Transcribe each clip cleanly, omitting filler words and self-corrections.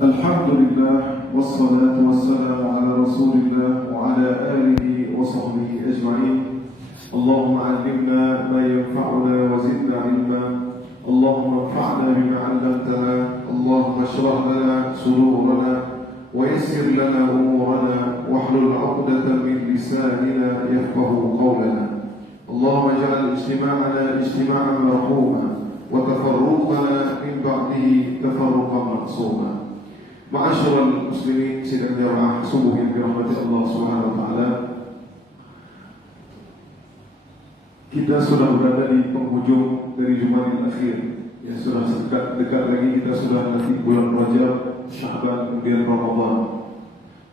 الحمد لله والصلاة والسلام على رسول الله وعلى آله وصحبه أجمعين. اللهم علمنا ما ينفعنا وزدنا علما. اللهم انفعنا بما علمتنا. اللهم اشرح لنا صدورنا ويسر لنا أمورنا واحلل عقدة من لساننا يفقه قولنا. اللهم اجعل اجتماعنا اجتماعا مرحوما وتفرقنا من بعده تفرقا معصوما. Ma'asyiral muslimin sidang jamaah subuh yang dirahmati Allah Subhanahu wa taala. Kita sudah berada di penghujung dari Jumadil Akhir. Ya, sudah dekat lagi kita sudah nanti bulan Rajab, Sya'ban, kemudian Ramadan.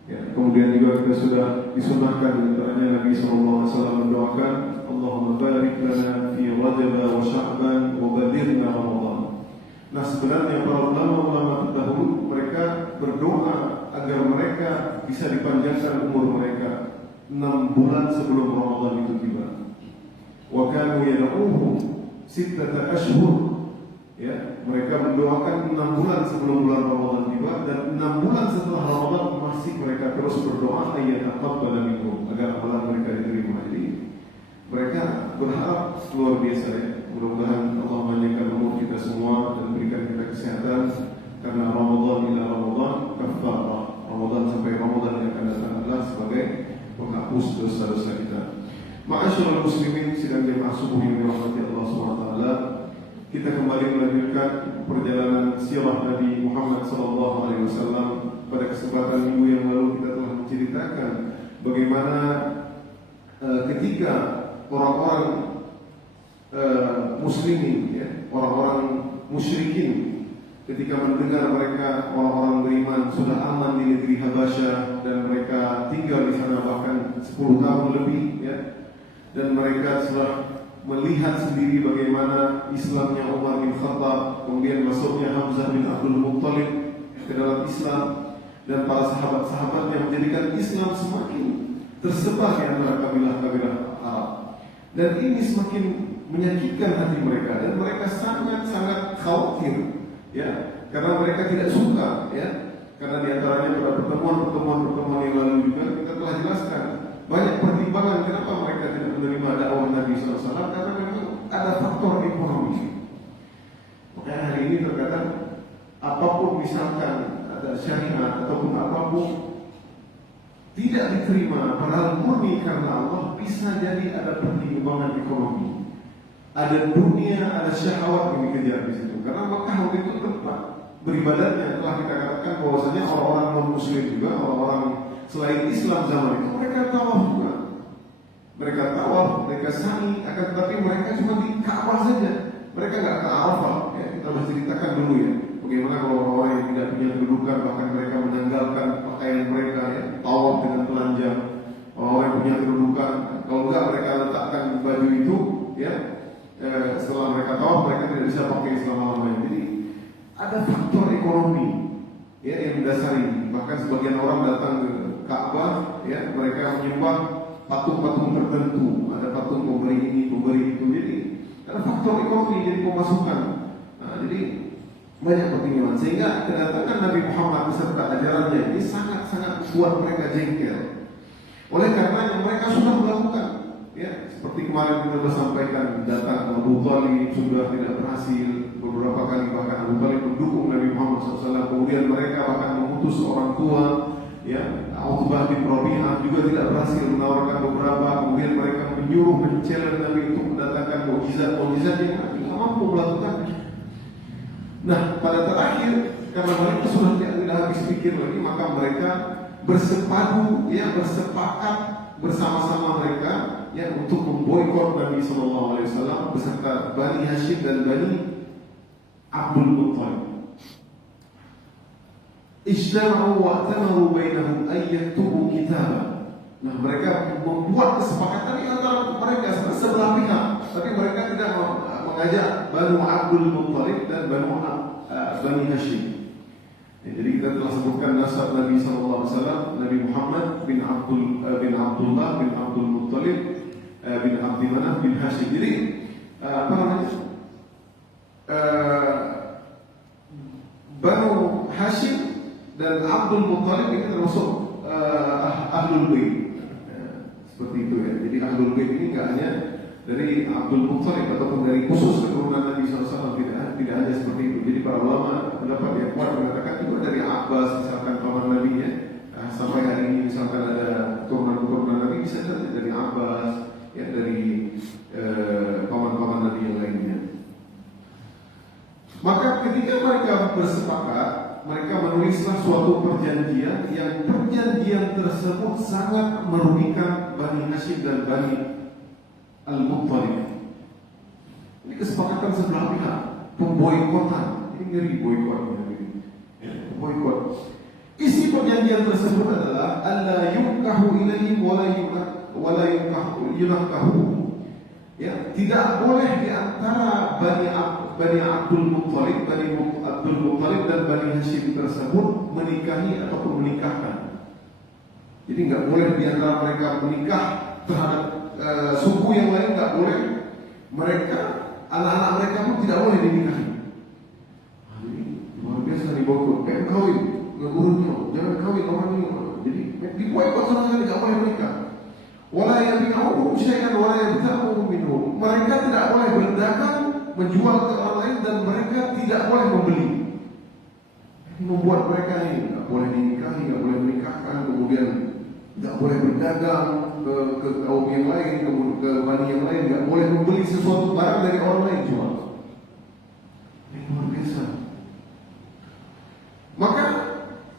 Ya, kemudian juga kita sudah disunnahkan antaranya Nabi sallallahu alaihi wasallam mendoakan, Allahumma barik lana fi Rajab wa Sya'ban wa baligna Ramadan. Nah, sebenarnya para ulama terdahulu mereka berdoa agar mereka bisa dipanjangkan umur mereka 6 bulan sebelum Ramadan itu tiba. Wa kanu yad'uhu 6 ashhur. Ya, mereka mendoakan 6 bulan sebelum bulan Ramadan tiba, dan 6 bulan setelah Ramadan masih mereka terus berdoa ayyataqabbala minhum, agar amalan mereka diterima. Jadi mereka berharap luar biasa ya. Mudah-mudahan Allah memanjangkan umur kita semua dan berikan kita kesehatan, karena Ramadan ila Ramadan kafarah. Ramadan sampai Ramadan yang akan datang adalah sebagai penghapus dosa-dosa kita. Ma'asyiral muslimin sidang jemaah subuh yang dirahmati Allah Subhanahu wa taala. Kita kembali melanjutkan perjalanan sirah Nabi Muhammad sallallahu alaihi wasallam. Pada kesempatan minggu yang lalu kita telah menceritakan bagaimana ketika orang-orang muslimin, ya, orang-orang musyrikin, ketika mendengar mereka orang-orang beriman sudah aman di negeri Habasyah dan mereka tinggal di sana bahkan 10 tahun lebih, ya, dan mereka sudah melihat sendiri bagaimana Islamnya Umar bin Khattab, kemudian masuknya Hamzah bin Abdul Muttalib ke dalam Islam, dan para sahabat-sahabat yang menjadikan Islam semakin tersebar di antara kabilah-kabilah Arab. Dan ini semakin menyakitkan hati mereka, dan mereka sangat-sangat khawatir, ya, karena mereka tidak suka, ya, karena diantaranya pada pertemuan yang lalu juga kita telah jelaskan banyak pertimbangan kenapa mereka tidak menerima dakwah Nabi SAW, karena memang ada faktor ekonomi. Makanya hari ini terkadang apapun, misalkan ada syariat ataupun apapun tidak diterima padahal murni karena Allah, bisa jadi ada pertimbangan ekonomi. Ada dunia, ada syahwat yang dikejar di situ. Karena Makkah waktu itu tempat beribadatnya, telah kita katakan bahwasanya orang-orang non-muslim juga, orang-orang selain Islam zaman itu, mereka tawaf juga. Mereka tawaf, mereka sa'i, akan tetapi mereka cuma di Ka'bah saja. Mereka nggak ke Arafah. Ya, kita sudah ceritakan dulu ya, bagaimana kalau orang-orang yang tidak punya kedudukan, bahkan mereka menanggalkan pakaian mereka, ya, tawaf dengan telanjang. Orang-orang yang punya kedudukan, kalau enggak mereka letakkan baju itu, ya, setelah mereka tahu mereka tidak bisa pakai selama-lamanya. Jadi ada faktor ekonomi, ya, yang mendasari. Bahkan sebagian orang datang ke Ka'bah, ya, mereka menyembah patung-patung tertentu. Ada patung pemberi ini, pemberi itu. Jadi ada faktor ekonomi, jadi pemasukan. Nah, jadi banyak pertimbangan, sehingga kedatangan Nabi Muhammad beserta ajarannya ini sangat-sangat membuat mereka jengkel. Oleh karenanya mereka sudah melakukan, ya, seperti kemarin kita sudah sampaikan, datang Abu Thalib sudah tidak berhasil beberapa kali, bahkan Abu Thalib mendukung Nabi Muhammad SAW. Kemudian mereka bahkan mengutus orang tua, ya, Utbah bin Rabi'ah juga tidak berhasil menawarkan beberapa. Kemudian mereka menyuruh, men-challenge Nabi untuk mendatangkan mukjizat yang Nabi tidak mampu melakukannya. Nah, pada terakhir karena mereka sudah tidak habis pikir lagi, maka mereka bersepadu, ya, bersepakat bersama-sama mereka, ya, untuk memboikot Nabi Sallallahu Alaihi Wasallam beserta Bani Hashim dan Bani Abdul Muttalib. Ijtama'u wa'tamaru bainahum ay yaktubu kitaban. Nah, mereka membuat kesepakatan di antara mereka sebelah pihak, tapi mereka tidak mengajak Bani Abdul Muttalib dan Bani Hashim. Ya, jadi kita telah sebutkan nasab Nabi Sallallahu Alaihi Wasallam, Nabi Muhammad bin Abdullah bin Abdul Muttalib bin Abdi Manaf bin Hashim. Jadi apa namanya? Banu Hashim Dan Abdul Muttalib ini termasuk Ahlul Bait. Seperti itu ya. Jadi Ahlul Bait ini nggak hanya dari Abdul Muttalib ataupun dari khusus keturunan Nabi SAW, tidak hanya seperti itu. Jadi para ulama pendapat yang kuat mengatakan juga dari Abbas misalkan paman Nabi ya. Sampai hari ini misalkan ada keturunan Nabi bisa saja dari Abbas ya, dari paman-paman Nabi yang lainnya. Maka ketika mereka bersepakat, mereka menulislah suatu perjanjian yang perjanjian tersebut sangat merugikan Bani Hashim dan Bani Al-Muttalib. Ini kesepakatan sebelah pihak, pemboikotan. Ini ngeri boikotnya. Boikot. Isi perjanjian tersebut adalah alla yunkahu ilaihim wala yunkahu. Ya, tidak boleh di antara Bani Abdul Muttalib, dan Bani Hashim tersebut menikahi ataupun menikahkan. Jadi nggak boleh di antara mereka menikah terhadap suku yang lain, nggak boleh. Mereka, anak-anak mereka pun tidak boleh dinikahi. Jadi luar biasa diboikot. Kayak kawin, nggak urutnya, jangan kawin orang ini. Jadi diboikot sama sekali, nggak boleh menikah. Wala yabi'uhum syai'an wala yabta'uhum minhum. Mereka tidak boleh berdagang, menjual ke orang lain, dan mereka tidak boleh membeli. Ini membuat mereka ini nggak boleh dinikahi, nggak boleh menikahkan, kemudian nggak boleh berdagang ke kaum yang lain, ke bani yang lain, nggak boleh membeli sesuatu barang dari orang lain jual. Ini luar biasa. Maka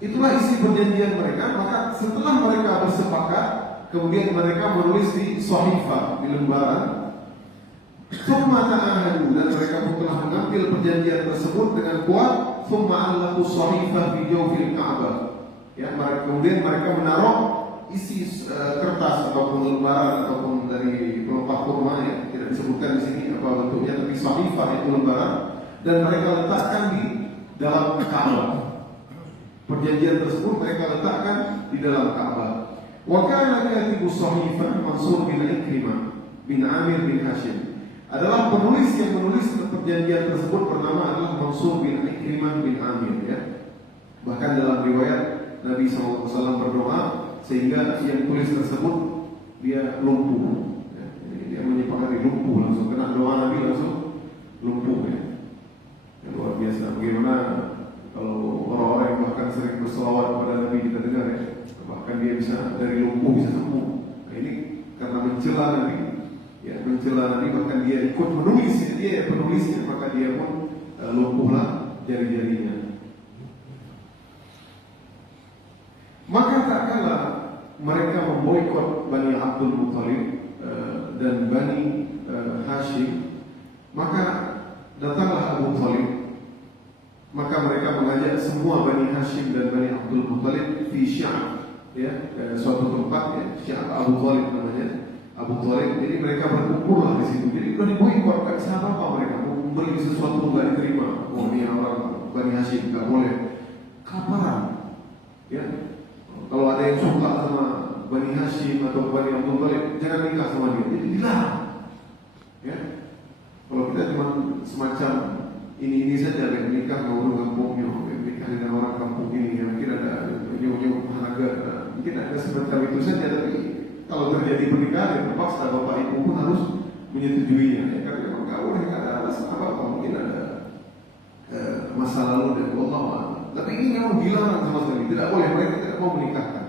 itulah isi perjanjian mereka. Maka setelah mereka bersepakat, kemudian mereka menulis di sahifah, di lembaran. Thumma ta'ahadu, dan mereka pun telah mengambil perjanjian tersebut dengan kuat. Thumma allaqu sahifah fi jawfil Ka'bah. Ya, kemudian mereka menaruh isi kertas ataupun lembaran ataupun dari pelepah kurma ya, tidak disebutkan di sini apa bentuknya, tapi sahifah itu lembaran, dan mereka letakkan di dalam Ka'bah. Perjanjian tersebut mereka letakkan di dalam Ka'bah. Wa kana katibu sahifah Mansur bin Ikrimah bin Amir bin Hashim. Adalah penulis yang menulis perjanjian tersebut bernama adalah Mansur bin Ikrimah bin Amir ya. Bahkan dalam riwayat Nabi SAW berdoa sehingga yang tulis tersebut dia lumpuh ya. Dia menyepakati lumpuh, langsung kena doa Nabi langsung lumpuh ya. Ya luar biasa. Bagaimana kalau orang-orang yang bahkan sering berselawat kepada Nabi kita dengar ya, bahkan dia bisa dari lumpuh bisa sembuh. Nah ini karena mencela Nabi ya, mencela Nabi, bahkan dia ikut menulis, dia penulisnya, maka dia pun lumpuhlah jari-jarinya. Maka tak kala mereka memboikot Bani Abdul Muttalib dan Bani Hashim, maka datanglah Abu Thalib. Maka mereka mengajak semua Bani Hashim dan Bani Abdul Muttalib fi Sya'ab ya, suatu tempat ya, Sya'ab Abu Thalib namanya. Abu Thalib, jadi mereka berkumpul di situ. Jadi sudah diboikot, tak bisa apa mereka mau membeli sesuatu nggak diterima. Oh ini orang Bani Hashim nggak boleh. Kaparan, ya. Kalau ada yang suka sama Bani Hashim atau Bani Abdul Thalib, jangan nikah sama dia. Jadi dilarang. Ya. Kalau kita cuma semacam ini saja, yang nikah nggak urus kampungnya, nikah dengan orang kampung ini, yang mungkin ada nyuruh harga, mungkin ada semacam itu saja, tapi kalau terjadi pernikahan yang terpaksa, bapak ibu pun harus menyetujuinya ya, karena memang nggak boleh, nggak ada alasan apa-apa, mungkin ada masa lalu dan Allah. Tapi ini memang dilarang sama sekali, tidak boleh. Mereka tidak mau menikahkan,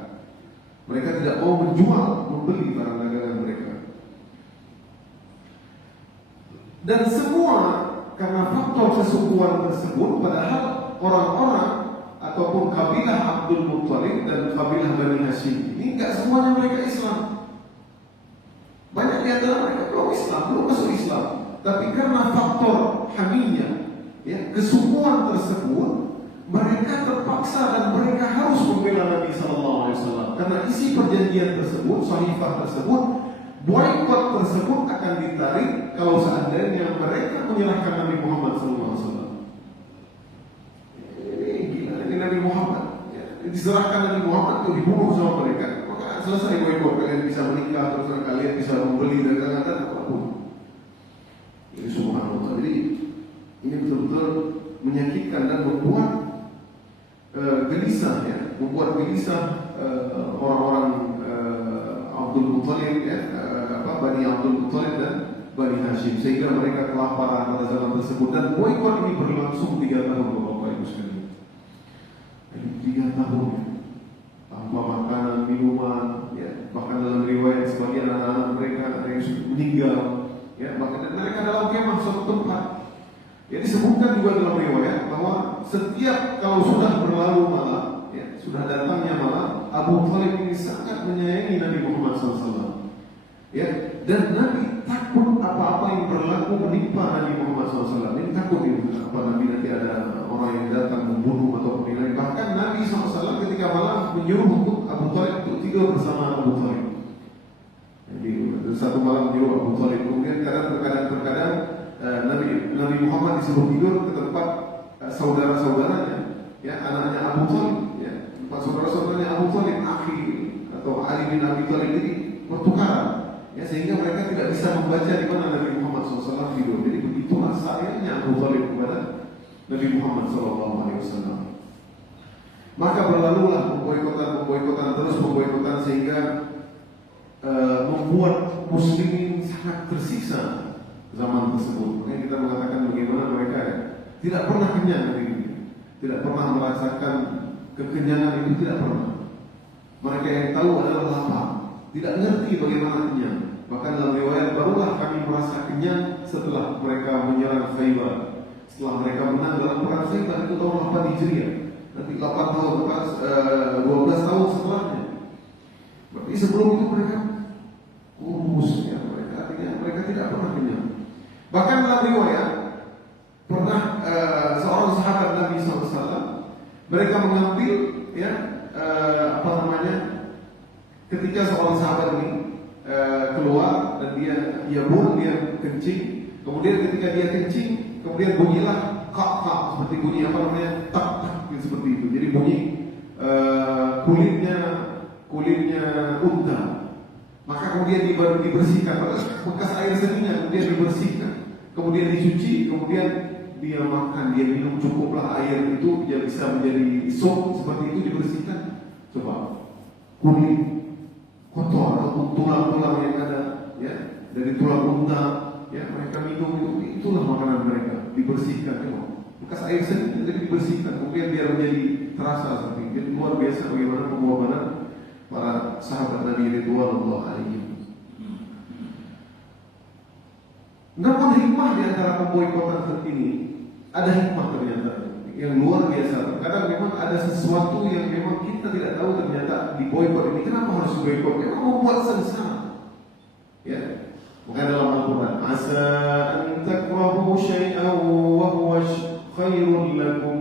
mereka tidak mau menjual, membeli barang dagangan mereka. Dan semua karena faktor kesukuan tersebut, padahal orang-orang ataupun kabilah Abdul Muttalib dan kabilah Bani Hashim ini enggak semuanya mereka Islam. Banyak di antara mereka belum Islam, belum masuk Islam. Tapi karena faktor hamiyah, ya, kesukuan tersebut, mereka terpaksa dan mereka harus membela Nabi SAW. Karena isi perjanjian tersebut, sahifah tersebut, boikot tersebut akan ditarik kalau seandainya mereka menyerahkan Nabi Muhammad SAW. Ini Nabi Muhammad, ya, diserahkan Nabi Muhammad untuk dibunuh sama mereka, maka selesai boikot. Kalian bisa menikah, terus kalian bisa membeli dagangan dan apapun. Ini subhanallah. Jadi ini betul-betul menyakitkan dan membuat gelisah ya, membuat gelisah orang-orang Abdul Muttalib ya, Bani Abdul Muttalib dan Bani Hashim, sehingga mereka kelaparan pada zaman tersebut. Dan boikot ini berlangsung 3 tahun, Bapak Ibu sekalian. 3 tahun tanpa makanan, minuman, ya. Bahkan dalam riwayat sebagian anak-anak mereka ada yang sudah meninggal, ya. Bahkan mereka dalam kemah suatu tempat. Ya, disebutkan juga dalam riwayat bahwa setiap kalau sudah berlalu malam, ya, sudah datangnya malam, Abu Thalib ini sangat menyayangi Nabi Muhammad SAW. Ya, dan Nabi takut apa-apa yang berlaku menimpa Nabi Muhammad SAW. Ini takut itu, apa Nabi nanti ada orang yang datang membunuh atau lain. Bahkan Nabi SAW ketika malam menyuruh untuk Abu Thalib untuk tidur bersama Abu Thalib. Jadi satu malam menyuruh Abu Thalib. Kemudian terkadang Nabi Muhammad disuruh tidur ke tempat saudara-saudaranya, ya, anaknya Abu Thalib, ya, tempat saudara-saudaranya Abu Thalib, Akhi atau Ali bin Abi Thalib, jadi bertukaran. Ya, sehingga mereka tidak bisa membaca di mana Nabi Muhammad SAW tidur. Jadi begitulah sayangnya Abu Thalib kepada Nabi Muhammad SAW. Maka berlalulah pemboikotan terus pemboikotan sehingga membuat muslimin sangat tersiksa zaman tersebut. Makanya kita mengatakan bagaimana mereka tidak pernah kenyang hari ini, tidak pernah merasakan kekenyangan itu, tidak pernah. Mereka yang tahu adalah lapar, tidak ngerti bagaimana kenyang. Bahkan dalam riwayat barulah kami merasa kenyang setelah mereka menyerang Khaybar, setelah mereka menang dalam perang Khaybar itu tahun 8 Hijriah. Nanti 8 tahun lepas, 12 tahun setelahnya. Berarti sebelum itu mereka kurus ya, mereka tidak pernah kenyang. Bahkan dalam riwayat pernah seorang sahabat Nabi SAW, mereka mengambil ya ketika seorang sahabat ini keluar dan dia buang, dia kencing, kemudian ketika dia kencing, kemudian bunyilah kak seperti bunyi tak seperti itu. Jadi bunyi kulitnya unta. Maka kemudian dibersihkan, bekas air seninya kemudian dibersihkan, kemudian dicuci, kemudian dia makan, dia minum, cukuplah air itu, dia bisa menjadi sup seperti itu, dibersihkan. Coba kulit kotor atau tulang-tulang yang ada, ya, dari tulang unta, ya, mereka minum itulah makanan mereka, dibersihkan. Coba bekas air seni jadi dibersihkan, kemudian biar menjadi terasa seperti itu. Jadi luar biasa bagaimana pengorbanan para sahabat Nabi Ridwanullah alaihim. Namun hikmah di antara pemboikotan seperti ini, ada hikmah ternyata yang luar biasa. Kadang memang ada sesuatu yang memang kita tidak tahu ternyata di boikot ini. Kenapa harus boikot? Memang membuat sengsara. Ya, maka dalam Al-Quran, asa an takrahu syai'an wa huwa khairun lakum,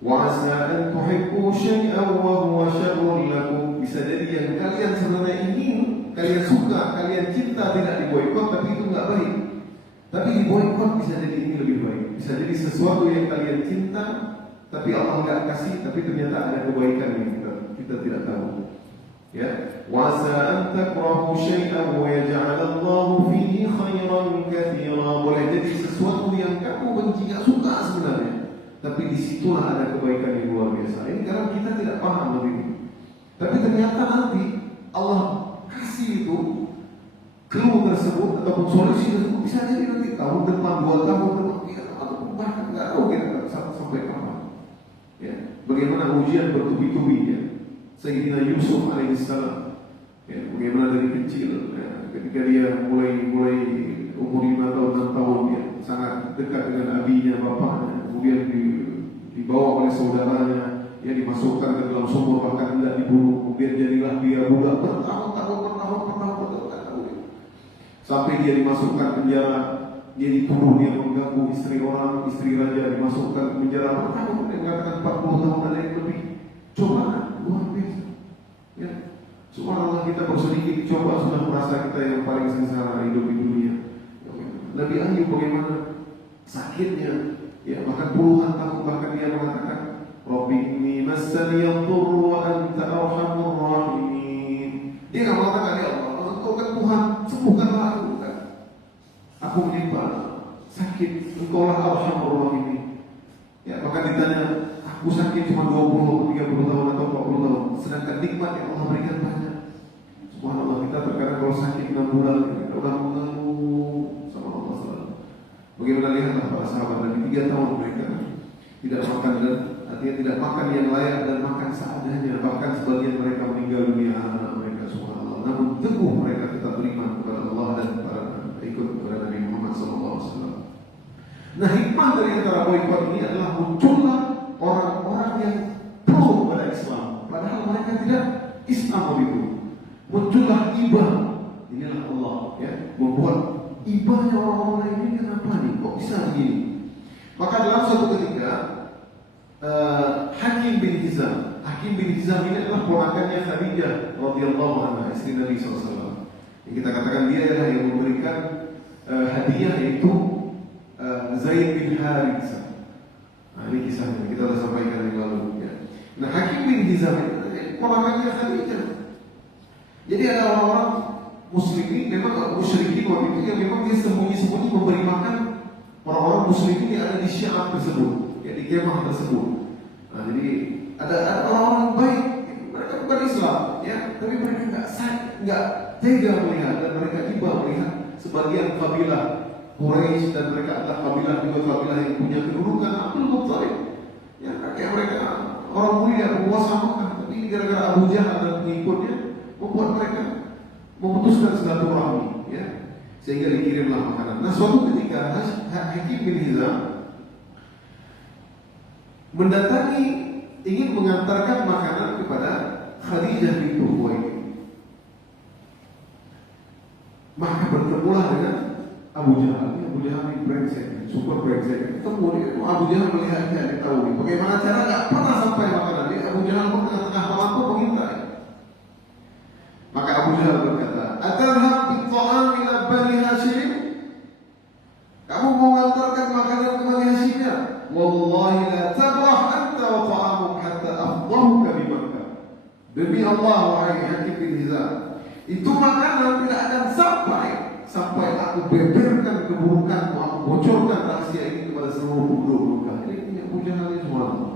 wa asa an tuhibbu syai'an wa huwa syarrun lakum. Bisa jadi yang kalian sebenarnya ingin, kalian suka, kalian cinta tidak diboikot, tapi itu enggak baik. Tapi diboikot bisa jadi ini lebih baik. Bisa jadi sesuatu yang kalian cinta, tapi Allah enggak kasih, tapi ternyata ada kebaikan yang kita tidak tahu. Ya, wa asa an takrahu syai'an wa yaj'alallahu fihi khairan katsira. Boleh jadi sesuatu yang kamu benci, enggak suka sebenarnya, tapi disitulah ada kebaikan yang luar biasa. Ini karena kita tidak paham begini. Tapi ternyata nanti Allah kasih itu clue tersebut ataupun solusi tersebut, bisa jadi nanti tahun depan, 2 tahun depan, atau bahkan nggak tahu kita sampai kapan. Ya, bagaimana ujian bertubi-tubi ya. Sayyidina Yusuf alaihissalam, ya, bagaimana dari kecil, ya, ketika dia mulai umur 5 tahun 6 tahun ya, sangat dekat dengan abinya, bapaknya, kemudian dibawa oleh saudaranya, ya, dimasukkan ke dalam sumur, bahkan tidak dibunuh, kemudian jadilah dia budak bertahun-tahun sampai dia dimasukkan penjara, dia dituduh dia mengganggu istri orang, istri raja, dimasukkan ke penjara bertahun, dia mengatakan 40 tahun ada yang lebih. Cobaan luar biasa. Ya, subhanallah, kita baru sedikit dicoba sudah merasa kita yang paling sengsara hidup di dunia. Nabi Ayub bagaimana sakitnya, ya, bahkan puluhan tahun, bahkan dia mengatakan Rabbi inni massani yadhurru wa anta arhamur rahimin. Dia nggak mengatakan, ya Allah, Engkau kan Tuhan, sembuhkanlah aku. Aku menimpa sakit, Engkaulah arhamur rahimin. Ya, maka ditanya, aku sakit cuma 20, 30 tahun atau 40 tahun, sedangkan nikmat yang Allah berikan banyak. Subhanallah, kita terkadang kalau sakit 6 bulan kita udah mengeluh sama Allah selalu. Bagaimana lihatlah para sahabat Nabi 3 tahun mereka tidak makan, dan artinya tidak makan yang layak dan makan seadanya. Bahkan sebagian mereka meninggal dunia anak mereka, subhanallah. Namun teguh mereka tetap beriman kepada Allah dan para ikut kepada Nabi Muhammad SAW. Nah, hikmah dari antara boikot ini adalah muncullah orang-orang yang pro pada Islam, padahal mereka tidak Islam begitu. Muncullah ibah. Inilah Allah ya, membuat ibahnya orang-orang ini. Kenapa nih? Kok bisa begini? Maka dalam suatu ketika Hakim bin Hizam ini adalah ponakannya Khadijah radhiyallahu anha, istri Nabi SAW. Yang kita katakan dia adalah yang memberikan hadiah, yaitu Zaid bin Haritsah. Nah, ini kisahnya kita sudah sampaikan yang lalu ya. Nah, Hakim bin Hizam ini ponakannya Khadijah. Jadi ada orang-orang muslimin, memang musyrikin waktu itu, yang memang dia sembunyi-sembunyi memberi makan orang-orang muslimin yang ada di Syiah tersebut, ya, di kemah tersebut. Nah, jadi ada orang-orang baik, mereka bukan Islam, ya, tapi mereka nggak tega melihat, dan mereka iba melihat sebagian kabilah Quraisy, dan mereka adalah kabilah yang punya kedudukan Abdul Muttalib, ya, kayak mereka orang mulia, penguasa Makkah, tapi gara-gara Abu Jahal dan pengikutnya membuat mereka memutuskan silaturahmi, ya, sehingga dikirimlah makanan. Nah, suatu ketika Hakim bin Hizam mendatangi, ingin mengantarkan makanan kepada Khadijah binti Khuwailid. Maka bertemulah dengan Abu Jahal. Abu Jahal ini brengsek, super brengsek. Kemudian Abu Jahal melihatnya, dia tahu bagaimana cara, nggak pernah sampai makanan. Abu Jahal pun tengah-tengah malam pun mengintai. Maka Abu Jahal berkata, "Atarhab bit-ta'am ila Bani Hashim?" Kamu mau mengantarkan makanan ke Bani Hashimnya? Wallahi la tabrah anta wa ta'amuk hatta afdahuka bi Makkah. Demi Allah, wahai Hakim bin Hizam, itu makanan tidak akan sampai aku beberkan keburukanmu, aku bocorkan rahasia ini kepada seluruh penduduk Makkah. Ini Abu Jahal ini semua.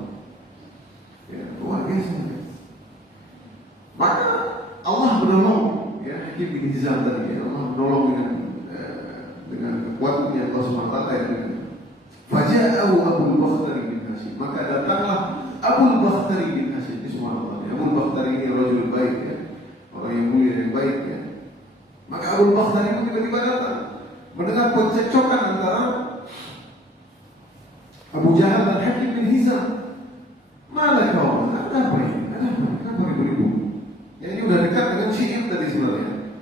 Ya, luar biasa. Maka Allah menolong, ya, Hakim bin Hizam tadi, ya, Allah menolong dengan kekuatannya Allah SWT, ya. Faja'ahu Abul Bakhtari bin Hashim. Maka datanglah Abul Bakhtari bin Hashim. Ini subhanallah. Abul Bakhtari ini rajul baik, ya, orang yang mulia dan baik, ya. Maka Abul Bakhtari itu tiba-tiba datang mendengar percekcokan antara Abu Jahal dan Hakim bin Hizam. Mana kau? Ada apa ini? Kenapa ribut-ribut? Ya, ini udah dekat dengan Syiah tadi sebenarnya.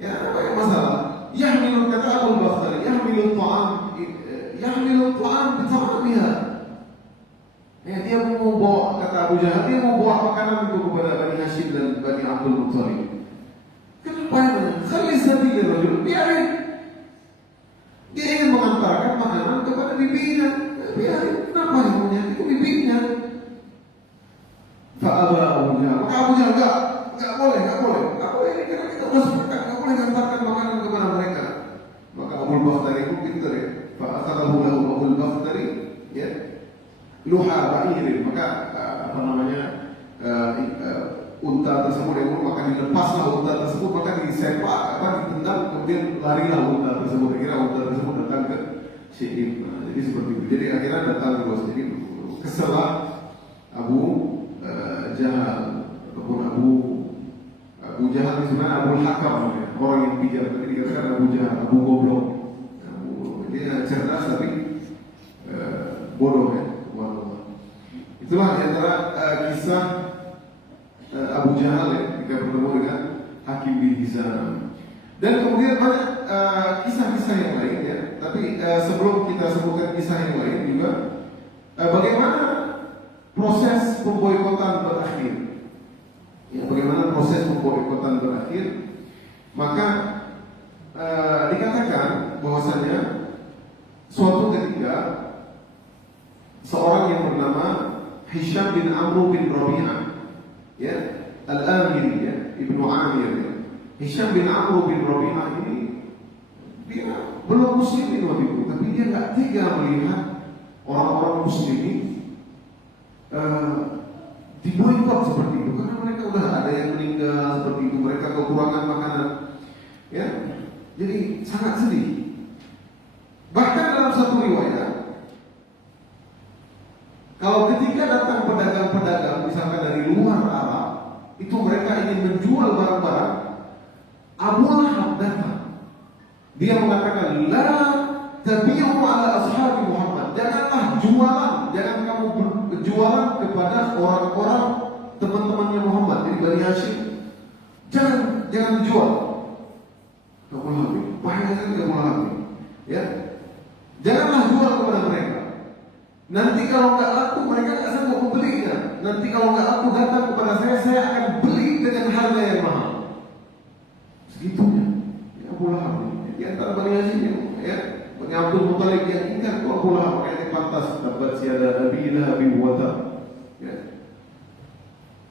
Ya, apa yang masalah? Yahmilu, kata Abul Bakhtari, yahmilu ta'am bita'amiha. Ya, dia mau bawa, kata Abu Jahal, dia mau bawa makanan itu kepada Bani Hashim dan Bani Abdul Muttalib. Kenapa ini? Khalil sabil rajul, biarin. Dia ingin mengantarkan makanan kepada bibinya. Biarin. Kenapa yang punya? Itu bibinya. Fa'abara Abu Jahal. Maka Abu Jahal enggak boleh ini, karena kita sudah sepakat, enggak boleh mengantarkan makanan kepada mereka. Maka Abul Bakhtari itu pintar, ya. Fa'akadahu lahu Abul Bakhtari, ya, luha ba'irin. Maka unta tersebut, yang maka dilepaslah unta tersebut, maka disepak, ditendang, kemudian larilah unta tersebut. Kira unta tersebut datang ke Syekh. Nah, jadi seperti itu. Jadi akhirnya datang ke bos. Jadi keselah Abu Jahal ataupun Abu Jahal ini sebenarnya Abu Hakam, ya, orang yang bijak. Tadi dikatakan Abu Jahal, Abu Goblok. Dia cerdas tapi bodoh, ya. Itulah antara kisah Abu Jahal, ya, ketika bertemu dengan Hakim bin Hizam. Dan kemudian banyak kisah-kisah yang lain, ya. Tapi sebelum kita sebutkan kisah yang lain juga, bagaimana proses pemboikotan berakhir. Ya, bagaimana proses pemboikotan berakhir? Maka dikatakan bahwasanya suatu ketika seorang yang bernama Hisham bin Amr bin Rabi'ah, ya, Al-Amiri, ya, Ibnu Amir, ya. Hisham bin Amr bin Rabi'ah ini dia belum muslimin waktu itu, tapi dia nggak tega melihat orang-orang muslimin diboikot seperti itu karena mereka udah ada yang meninggal seperti itu, mereka kekurangan makanan, ya. Jadi sangat sedih. Bahkan dalam satu riwayat, kalau ketika datang pedagang-pedagang misalkan dari luar Arab, itu mereka ingin menjual barang-barang, Abu Lahab datang. Dia mengatakan, la tabi'u ala ashabi Muhammad. Janganlah jualan, jangan kamu berjualan kepada orang-orang teman-temannya Muhammad, jadi Bani Hashim. Jangan dijual. Gak boleh habis. Bahaya kan gak boleh habis. Ya, janganlah jual kepada mereka. Nanti kalau nggak laku mereka nggak sanggup membelinya. Nanti kalau nggak laku datang kepada saya akan beli dengan harga yang mahal. Segitunya. Ya Abu Lahab. Di antara Bani Hashim, ya, Bani Abdul Muttalib yang ingat kok Abu Lahab kayaknya pantas dapat siada Nabi Nabi Wata. Ya.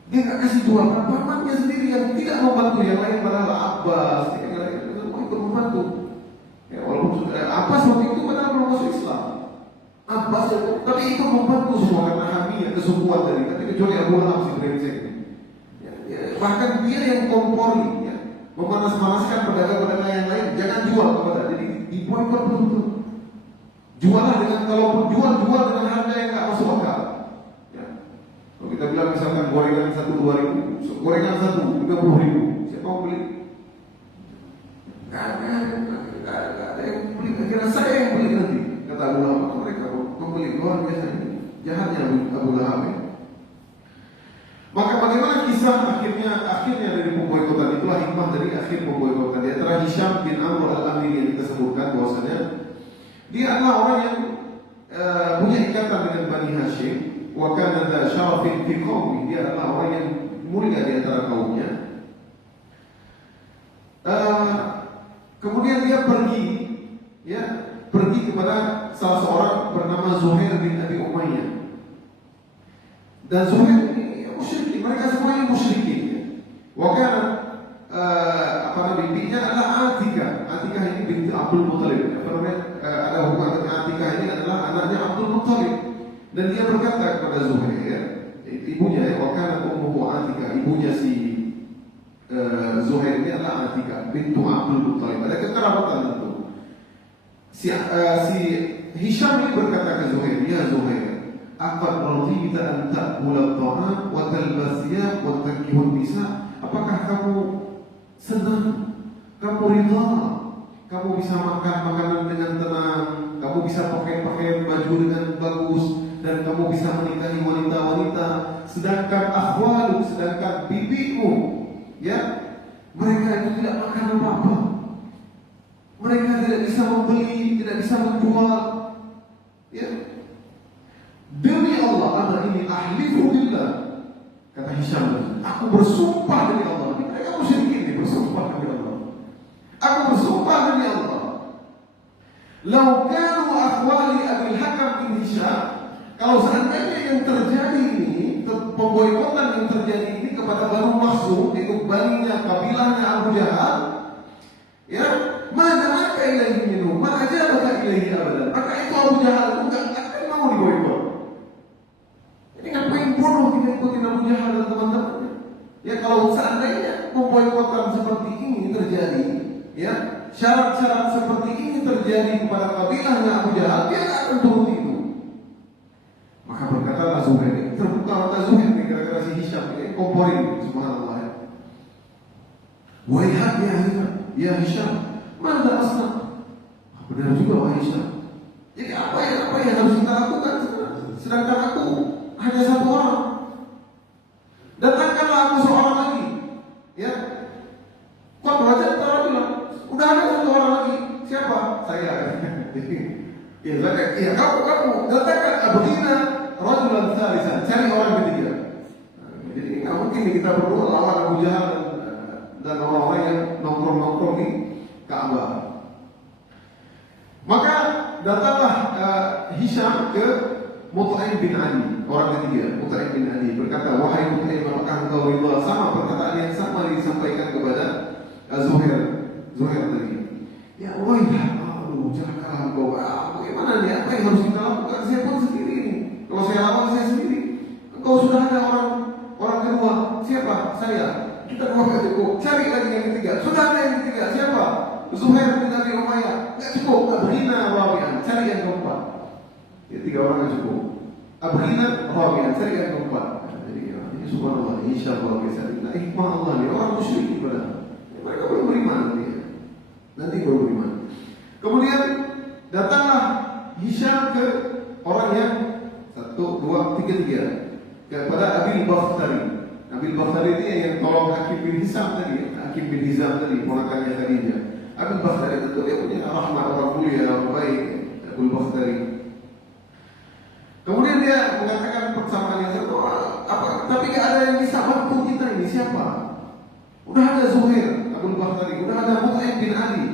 Dia nggak kasih jual. Pamannya sendiri yang tidak membantu, yang lain padahal Abbas, yang lain semua ikut membantu. Ya, walaupun Abbas waktu itu padahal belum masuk Islam. Abbas itu, tapi ikut membantu semua karena kami kesukuan tadi. Tapi kecuali Abu Lahab si brengsek. Ya, bahkan dia yang kompori, ya, memanas-manaskan pedagang-pedagang yang lain, jangan jual kepada. Jadi diboikot betul. Jualah dengan, kalaupun jual dengan harga yang nggak masuk akal. Ya. Kalau kita bilang misalkan gorengan 1-2 ribu, gorengan 1-30.000, siapa mau beli? Nggak ada yang beli. Kira saya yang beli nanti. Kata Abu Lahab, mereka membeli luar biasa ini. Jahatnya Abu Lahab. Ya. Maka bagaimana kisah akhirnya dari pemboikotan, itulah hikmah dari akhir pemboikotan. Di antara Hisham bin Amr al-Amiri yang kita sebutkan bahwasanya dia adalah orang yang punya ikatan dengan Bani Hashim, wa kana dha syarafin fi qaumi. Dia adalah orang yang mulia di antara kaumnya. Kemudian dia pergi kepada salah seorang bernama Zuhair bin Abi Umayyah. Dan Zuhair ini musyrik, mereka semuanya musyrikin. Wakana bibinya adalah Atikah. Atikah ini binti Abdul Muttalib. Ada hubungan dengan Atikah ini adalah anaknya Abdul Muttalib. Dan dia berkata kepada Zuhair, ibunya ya, wakana ummuhu Atikah, ibunya si Zuhair ini adalah Atikah bintu Abdul Muttalib. Ada kekerabatan tentu. Si Hisham ini berkata ke Zuhair, ya Zuhair, aqad radita an ta'kula at-ta'am wa talbas thiyab wa tankihun nisa. Apakah kamu senang, kamu ridha, kamu bisa makan makanan dengan tenang, kamu bisa pakai baju dengan bagus, dan kamu bisa menikahi wanita-wanita, sedangkan akhwaluk, sedangkan bibimu, ya, mereka itu tidak makan apa-apa. Mereka tidak bisa membeli, tidak bisa menjual. Ya. Demi Allah, ana ini ahlifu billah. Kata Hisham, aku bersumpah demi Allah. Mereka musyrikin ini bersumpah demi Allah. Aku bersumpah demi Allah. Lau kanu akhwali Abil Hakam bin Hisham, kalau seandainya yang terjadi ini, pemboikotan yang terjadi ini kepada Banu Makhzum, yaitu baninya, kabilahnya Abu Jahal, ya, mana ilaihi minhum, ma ajabaka ilaihi abadan. Maka itu Abu Jahal itu enggak akan mau diboikot. Jadi ngapain bodoh kita ikutin Abu Jahal dan teman-temannya? Ya kalau seandainya pemboikotan seperti ini terjadi, ya, syarat-syarat seperti ini terjadi kepada kabilahnya Abu Jahal, dia enggak akan turuti itu. Maka berkatalah Zuhair, terbuka mata Zuhair nih gara-gara si Hisham ini komporin, subhanallah. Ya. Wahai ya Hisham, mana asal? Benar juga wahai Hisham. Jadi apa yang harus kita lakukan? Sedangkan aku hanya satu orang. Datangkanlah aku seorang lagi. Ya. Kok raja telah bilang, udah ada satu orang lagi. Siapa? Saya. Ya kamu datangkan abdina rajulan salisan. Cari orang ketiga. Jadi nggak mungkin kita berdua lawan Abu Jahal dan orang-orang yang nongkrong-nongkrong di Ka'bah. Maka datanglah Hisham ke Mut'im bin Ali, orang ketiga, Mut'im bin Ali berkata, wahai Mut'im, apakah engkau ridha? Sama perkataan yang sama disampaikan kepada Zuhair tadi. Ya aduh, jangan engkau. Bagaimana nih? Apa yang harus kita lakukan? Saya pun sendiri ini. Kalau saya lawan saya sendiri, sudah ada orang kedua, siapa? Saya. Kita dua gak cukup, cari lagi yang ketiga. Sudah ada yang ketiga, siapa? Zuhair bin Abi Umayyah. Gak cukup, Abrina Rabi'an, cari yang keempat. Ya, 3 orang gak cukup. Abrina Rabi'an, cari yang keempat. Jadi subhanallah, insyaallah bisa. Nah, hikmah Allah ni orang musyrik ibadah. Mereka belum beriman nanti baru beriman. Kemudian datanglah Hisham ke orang yang 1, 2, 3 kepada Abil Bakhtari. Abil Bakhtari ini yang tolong Hakim bin Hizam tadi, Hakim bin Hizam tadi, ponakannya Khadijah. Abil Bakhtari itu dia punya rahmat orang mulia, orang baik, Abil Bakhtari. Kemudian dia mengatakan persamaan yang satu, tapi gak ada yang bisa mampu kita ini, siapa? Udah ada Zuhair, Abil Bakhtari, udah ada Mut'im bin Ali,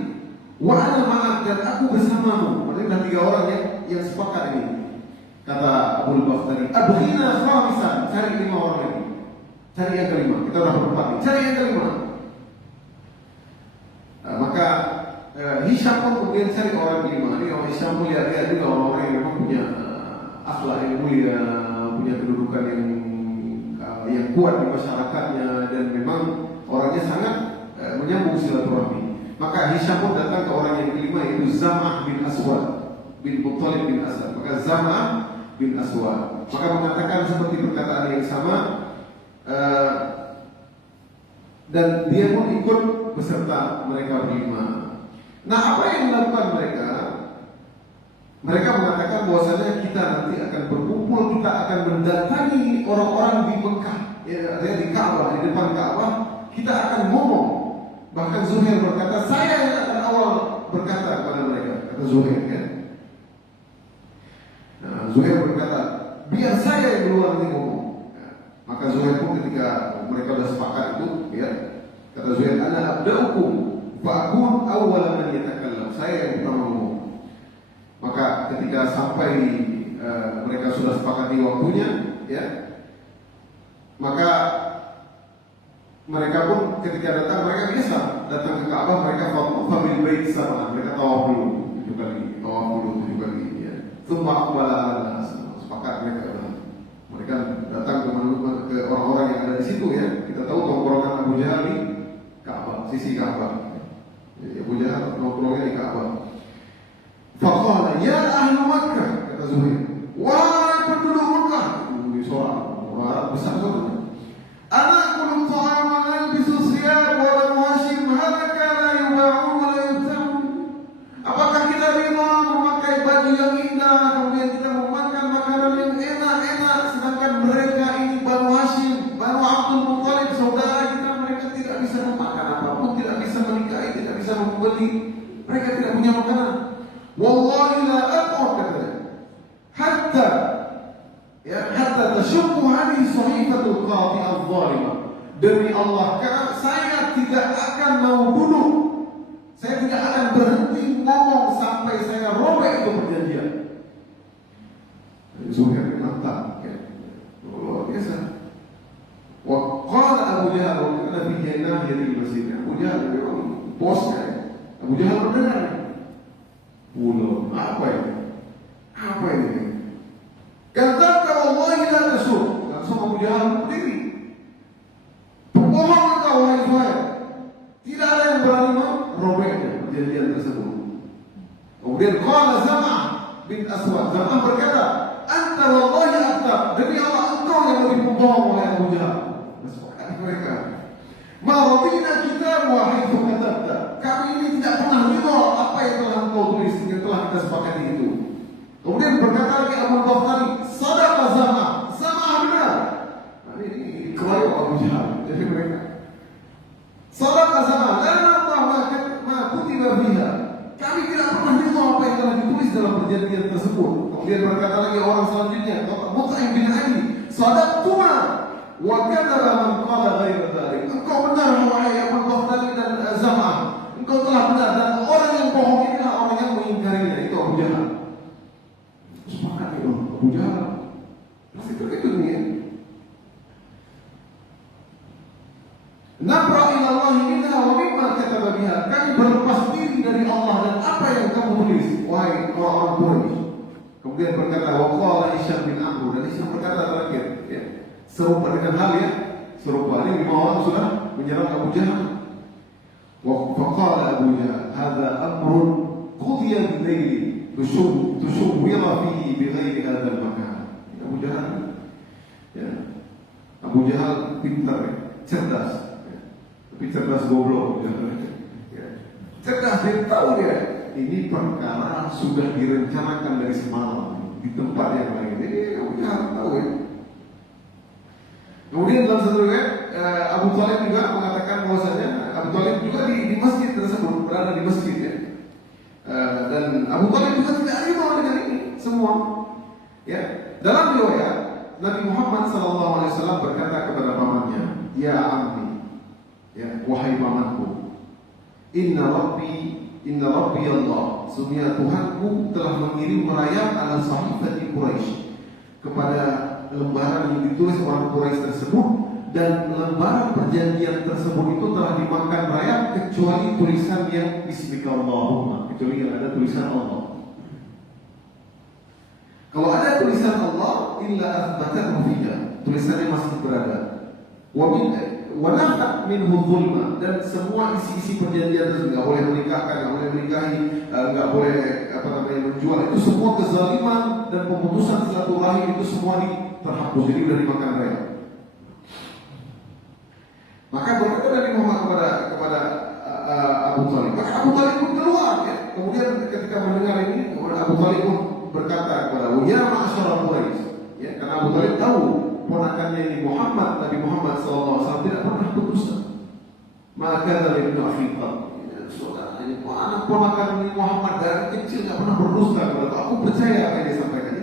wa ana ma'ak, dan aku bersamamu. Maksudnya 3 orang yang sepakat ini. Kata Abil Bakhtari, abghina khamisan, cari 5 orang lagi. Cari yang kelima, kita udah berempat nih. Cari yang kelima. Maka Hisham pun kemudian cari orang kelima. Ini orang Hisham pun lihat juga orang-orang yang memang punya akhlak yang mulia, punya kedudukan yang kuat di masyarakatnya, dan memang orangnya sangat menyambung silaturahmi. Maka Hisham pun datang ke orang yang kelima, yaitu Zam'ah bin Aswad bin Muttalib bin Asad. Maka Zam'ah bin Aswad maka mengatakan seperti perkataan yang sama. Dan dia pun ikut beserta mereka berlima. Nah, apa yang dilakukan mereka? Mereka mengatakan bahwasanya kita nanti akan berkumpul, kita akan mendatangi orang-orang di Mekah, ya, di Ka'bah, di depan Ka'bah, kita akan ngomong. Bahkan Zuhair berkata, saya yang akan awal berkata kepada mereka, kata Zuhair, ya. Nah, Zuhair berkata, biar saya yang duluan nanti ngomong. Maka Zuhair pun ketika mereka sudah sepakat itu, ya, kata Zuhair, ana abda'ukum fa'akun awwala man yatakallam. Saya yang pertama ngomong. Maka ketika sampai mereka sudah sepakati waktunya, ya, maka mereka pun ketika datang, mereka biasa datang ke Ka'bah, mereka famil bait sama, mereka tawaf dulu 7 kali, ya. Tsumma aqbala ala-nas. Sepakat mereka datang ke orang-orang yang ada di situ, ya. Kita tahu tongkrongan Abu Jahal di Ka'bah, sisi Ka'bah. Jadi Abu Jahal nongkrongnya di Ka'bah. Faqala ya ahlu Makkah, kata Zuhair, wahai penduduk Makkah, di suara besar suara. Anakul ta'aman bisu siyab wa lam hashim halaka la yuba'un wa la yubta'un. Apakah kita rela memakai baju yang indah, kemudian kita memakan makanan yang enak-enak, sedangkan mereka ini Banu Hashim, Banu Abdul Muttalib, saudara kita, mereka tidak bisa memakan apapun, tidak bisa menikahi, tidak bisa membeli, mereka tidak punya makanan. Wallahi la aqul hatta tashukku hadhihi sahifatul qati adh-dhalimah. Demi Allah, karena saya tidak akan mau duduk, saya tidak akan berhenti ngomong sampai saya robek itu perjanjian. Zuhair mantap, ya, luar biasa. Wa qala Abu Jahal, wa kana fi jaynah yadi masjid. Abu Jahal memang bosnya. Abu Jahal mendengar. Ulo, apa ini? Apa ini? Kata wallahi la tasuk. Langsung Abu Jahal berdiri. Berbohong engkau, wahai Zuhair. Tidak ada yang berani merobeknya perjanjian tersebut. Kemudian qala Zam'ah bin Aswad. Zam'ah berkata, anta wallahi aktab. Demi Allah, engkau yang lebih pembohong, wahai Abu Jahal. Sepakat mereka. Ma radina kitab wa haitsu katabta. Kami ini tidak pernah ridha apa yang telah engkau tulis, yang telah kita sepakati itu. Kemudian berkata lagi Abu Bakhtari, sadaqa Zam'ah. Zam'ah benar. Nah, ini kelayu Abu Jahal. Jadi mereka sadaqa Zam'ah. La narda ma kutiba fiha. Kami tidak pernah ridha apa yang telah ditulis dalam perjanjian tersebut. Kemudian berkata lagi orang selanjutnya, Mut'im bin Ali, sadaqtuma wa kadzaba man qala ghayra dzalik. Engkau benar, wahai Abu Bakhtari dan Zam'ah. Engkau telah benar, dan orang yang bohong ini adalah orang yang mengingkarinya, itu Abu Jahal. Sepakat itu Abu Jahal. Masih begitu nih. Nabra ila Allah minha wa mimma kataba biha. Kami berlepas diri dari Allah dan apa yang kamu tulis, wahai orang-orang Quraisy. Kemudian berkata wa qala Hisham bin Amr, dan Hisham berkata terakhir, ya. serupa dengan hal yang serupa. Ini 5 orang sudah menyerang Abu Jahal. Faqala Abu Jahal, "Hadza amrun qudiya bidaili tushawwira fihi bighairi hadzal makan." Abu Jahal, ya. Abu Jahal pintar, ya. Cerdas, ya. Tapi cerdas goblok, ya. Cerdas, dia tahu dia ini perkara sudah direncanakan dari semalam di tempat yang lain. Jadi Abu Jahal tahu, ya. Kemudian dalam satu riwayat Abu Thalib juga mengatakan bahwasanya Abu Thalib juga di masjid tersebut, berada di masjid, ya. Dan Abu Thalib juga tidak terima dengan ini semua. Ya, dalam riwayat Nabi Muhammad SAW berkata kepada pamannya, "Ya ammi, ya wahai pamanku, Inna Rabbi Allah, sesungguhnya Tuhanku telah mengirim merayap ala sahifati Quraisy, kepada lembaran yang ditulis orang Quraisy tersebut, dan lembaran perjanjian tersebut itu telah dimakan rayap kecuali tulisan yang Bismillahirrahmanirrahim, kecuali yang ada tulisan Allah. Kalau ada tulisan Allah, illa athbatahu fiha, tulisannya masih berada. Wa nafat minhu dhulma, dan semua isi-isi perjanjian tersebut, nggak boleh menikahkan, nggak boleh menikahi, nggak boleh menjual, itu semua kezaliman dan pemutusan silaturahim itu semua terhapus, jadi sudah dimakan raya. Maka berkata Nabi Muhammad kepada Abu Thalib, maka Abu Thalib pun keluar, ya. Kemudian ketika mendengar ini, Abu Thalib pun berkata kepada ya ma'asyara Quraisy, ya, karena Abu Thalib tahu ponakannya ini Muhammad, Nabi Muhammad SAW tidak pernah berdusta. Maka dari Ibnu Akhifah, saudara ini anak ponakan ini Muhammad dari kecil tidak pernah berdusta. Kalau aku percaya apa yang dia sampaikan.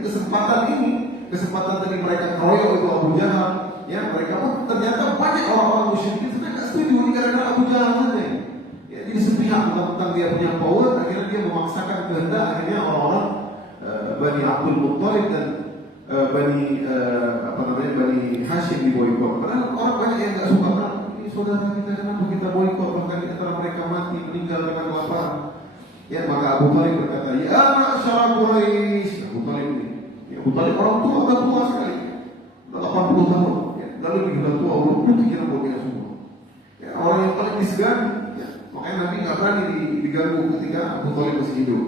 Ini kesempatan tadi mereka keroyok itu Abu Jahal, ya, mereka pun ternyata banyak orang-orang musyrikin sudah tidak setuju ini karena Abu Jahal saja. Ya, jadi sepihak tentang dia punya power, akhirnya dia memaksakan kehendak, akhirnya orang-orang Bani Abdul Muttalib dan Bani Hashim diboikot. Padahal orang banyak yang nggak suka, kan? Ini saudara kita, kenapa kita boikot? Bahkan di antara mereka mati meninggal dengan kelaparan. Ya, maka Abu Thalib berkata, ya ma'asyara Quraisy. Abu Thalib ini, ya, Abu Thalib orang tua, udah tua sekali, 80 tahun. Ya, lalu dia tua, orang putih kira boleh semua. Ya, orang yang paling disegani. Ya, makanya Nabi nggak berani diganggu ketika Abu Thalib masih hidup.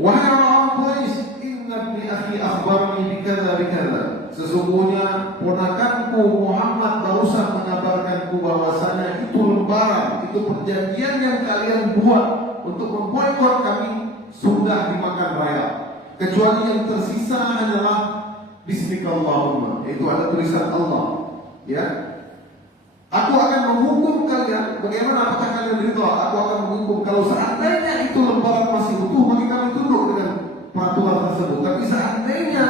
Wahai orang Quraisy, inna bi akhi akhbarani bikadza bikadza. Sesungguhnya ponakanku Muhammad barusan mengabarkanku bahwasanya itu lembaran, itu perjanjian yang kalian buat untuk memboikot kami sudah dimakan raya. Kecuali yang tersisa hanyalah Bismillahirrahmanirrahim, yaitu ada tulisan Allah. Ya, aku akan menghukum kalian. Bagaimana? Apakah kalian ridha? Aku akan menghukum kalau seandainya itu lembaran masih utuh, maka kami tunduk dengan peraturan tersebut. Tapi seandainya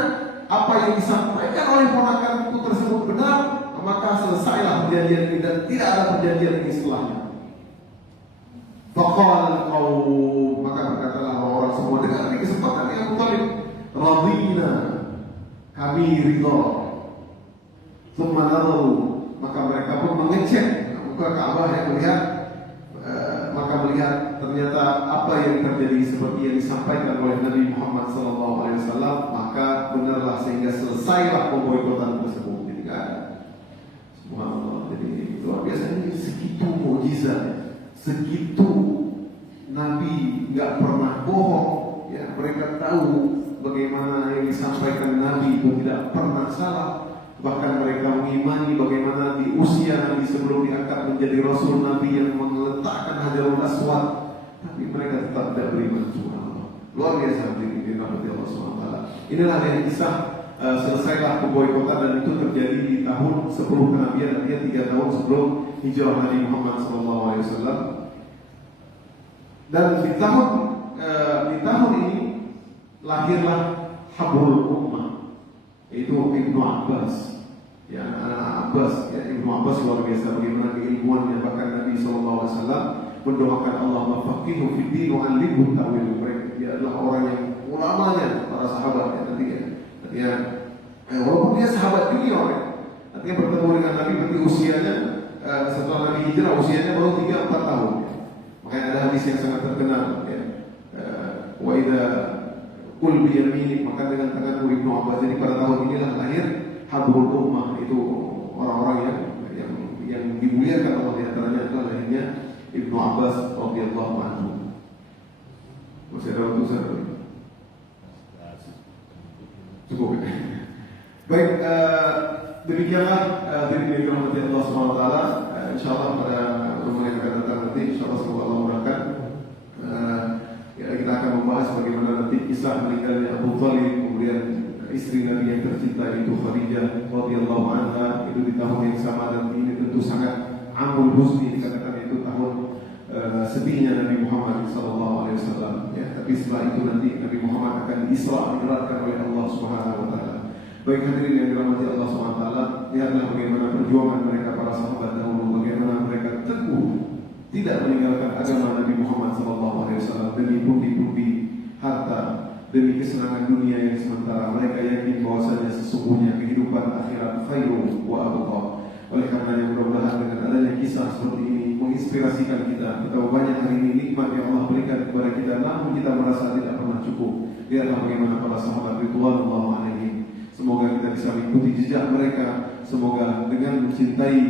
apa yang disampaikan oleh ponakan itu tersebut benar, maka selesailah perjanjian ini dan tidak ada perjanjian ini setelahnya. Faqala qaum, maka berkatalah orang semua dengan kesempatan yang Thalib, radina, kami ridha. Tsumma nazaru, maka mereka pun mengecek muka Ka'bah yang maka melihat ternyata apa yang terjadi seperti yang disampaikan oleh Nabi Muhammad SAW, maka benarlah sehingga selesailah pemboikotan tersebut. Jadi kan, subhanallah, jadi luar biasa, ini segitu mukjizat, segitu Nabi nggak pernah bohong. Ya, mereka tahu bagaimana yang disampaikan Nabi itu tidak pernah salah. Bahkan mereka mengimani bagaimana di usia Nabi sebelum diangkat menjadi Rasul, Nabi yang meletakkan Hajarul Aswad, tapi mereka tetap tidak beriman. Subhanallah, luar biasa ini rahmat Allah SWT. Inilah yang kisah selesailah pemboikotan, dan itu terjadi di tahun 10 kenabian, artinya 3 tahun sebelum hijrah Nabi Muhammad SAW. Dan di tahun ini lahirlah Habrul Ummah, yaitu Ibnu Abbas. Ya, anak Abbas, ya, Ibnu Abbas luar biasa bagaimana keilmuannya. Bahkan Nabi SAW mendoakan Allah mafaqihu fid din wa 'allimhu ta'wil. Dia adalah orang yang ulamanya para sahabat, ya, nantinya walaupun dia sahabat junior, ya, nantinya bertemu dengan Nabi berarti usianya setelah Nabi hijrah usianya baru 3-4 tahun. Ya. Makanya ada hadis yang sangat terkenal, ya, wa idza qul bi yaminik, maka dengan tanganmu Ibnu Abbas. Jadi pada tahun inilah lahir habrul ummah, itu orang-orang yang dimuliakan Allah, di antaranya adalah lahirnya Ibnu Abbas radhiyallahu anhu. Masih ada waktu satu? Cukup. Baik, demikianlah diri yang dirahmati Allah Subhanahu wa taala. Insyaallah pada pertemuan yang akan datang nanti insyaallah semoga Allah mudahkan, kita akan membahas bagaimana nanti kisah meninggalnya Abu Thalib, kemudian istri Nabi yang tercinta itu Khadijah radhiyallahu anha, itu di tahun yang sama, dan ini tentu sangat amul husni, dikatakan itu tahun sedihnya Nabi Muhammad SAW. Ya, tapi setelah itu nanti Nabi Muhammad akan Isra, digerakkan oleh Allah Subhanahu wa taala. Baik hadirin yang dirahmati Allah Subhanahu wa taala, lihatlah bagaimana perjuangan mereka para sahabat dahulu, bagaimana mereka teguh tidak meninggalkan agama Nabi Muhammad SAW demi pundi-pundi harta, demi kesenangan dunia yang sementara. Mereka yakin bahwasanya sesungguhnya kehidupan akhirat khairu wa abqa. Oleh karenanya mudah-mudahan dengan adanya kisah seperti ini menginspirasikan kita betapa banyak hari ini nikmat yang Allah berikan kepada kita, namun kita merasa tidak pernah cukup. Lihatlah bagaimana para sahabat ridwanullah alaihim. Semoga kita bisa mengikuti jejak mereka. Semoga dengan mencintai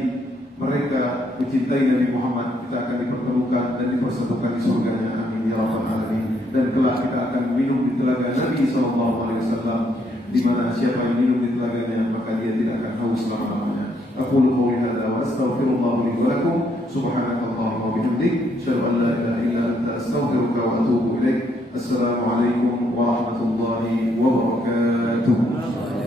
mereka, mencintai Nabi Muhammad, kita akan dipertemukan dan dipersatukan di surganya. Amin ya rabbal alamin. Dan kelak kita akan minum di telaga Nabi SAW, di mana siapa yang minum di telaganya maka dia tidak akan haus selama-lamanya. Aqulu qouli hadza wa astaghfirullah li wa lakum. Subhanakallahumma wa bihamdik, asyhadu an la ilaha illa anta, astaghfiruka wa atubu ilaik. Assalamualaikum warahmatullahi wabarakatuh.